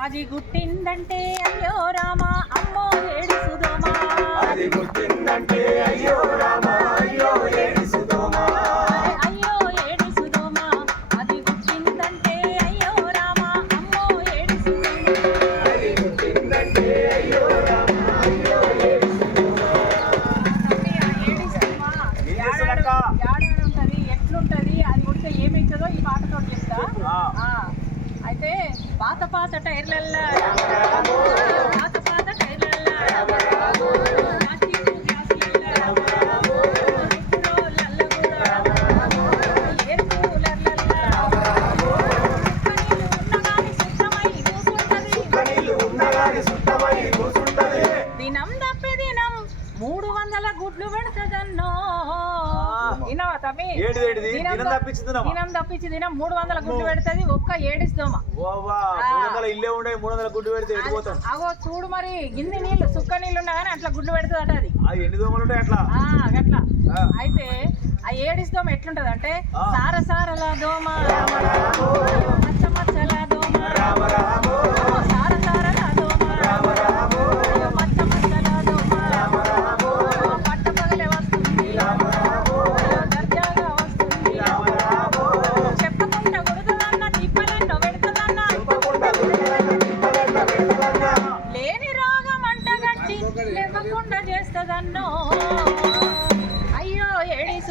అది గుట్టిందంటే అయ్యో రామ అమ్మో ఏడుసుదోమా. అది గుర్తిందంటే అయ్యో రామ అయ్యో ఏడుసుదోమా. అరే అయ్యో ఏడుసుదోమా. అది గుట్టిందంటే అయ్యో రామ అమ్మో ఏడుసుదోమా. అది గుర్తిందంటే పాత పాత టైర్లల్లా పాత పాత టైర్లల్లా దినం తప్పి దినం మూడు వందల గుడ్లు పెడతదన్నో. వినవా తమ్మి ఏంటిది? దినం తప్పించి? దినం తప్పించి దినం మూడు వందల గుడ్లు పెడతది ఒక్క ఏడిస్తోమ ఇల్లే ఉండే మూడు వందల గుడ్డు పెడితే ఎడిపోతాం అగో చూడు మరి గిన్నె నీళ్ళు సుక్క నీళ్ళు ఉన్నా కానీ అట్లా గుడ్లు పెడుతుంది అది ఆ ఎన్ని దోమలు ఉంటాయి అట్లా ఆ. అయితే ఆ ఏడిస్ దోమ ఎట్లుంటది అంటే. సార సారల దోమ మచ్చ మచ్చల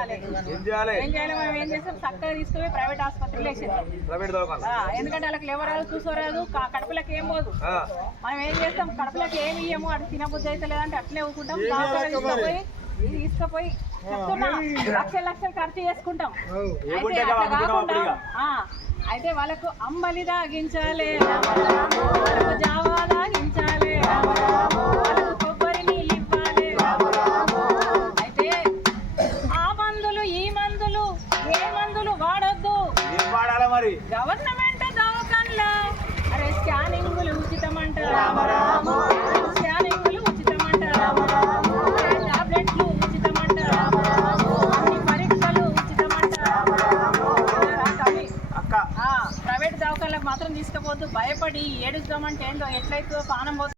చేయాలి. ఏం చేయాలి? ఏం మనం ఏం చేస్తాం? చక్కగా తీసుకుపోయి ప్రైవేట్ ఆసుపత్రిలో ఎందుకంటే వాళ్ళకి చూసోరాదు కడుపులకు ఏం పోదు. మనం ఏం చేస్తాం? కడుపులకు ఇయ్యము? తినబుద్ధి అయితే లేదంటే అట్లే ఊకుంటాం. తీసుకుపోయి ఇది తీసుకుపోయి చెప్తున్నా. లక్షలు లక్షలు ఖర్చు చేసుకుంటాం. అయితే అట్లా కాకుండా అయితే వాళ్ళకు అంబలి దాగించాలి వాళ్ళకు జావా దాగించాలి మరి? గవర్నమెంట్ దవాఖాన్లో. అరే స్కానింగ్లు ఉచితమంట స్కానింగ్లు ఉచితమంట అరే టాబ్లెట్లు ఉచితమంట అన్ని పరీక్షలు ఉచితమంట కవి. అక్క. ఆ, ప్రైవేట్ దవాఖాన్లకు మాత్రం తీసుకుపోద్దు భయపడి ఏడుస్తామంటే ఏందో ఎట్లయితే పానం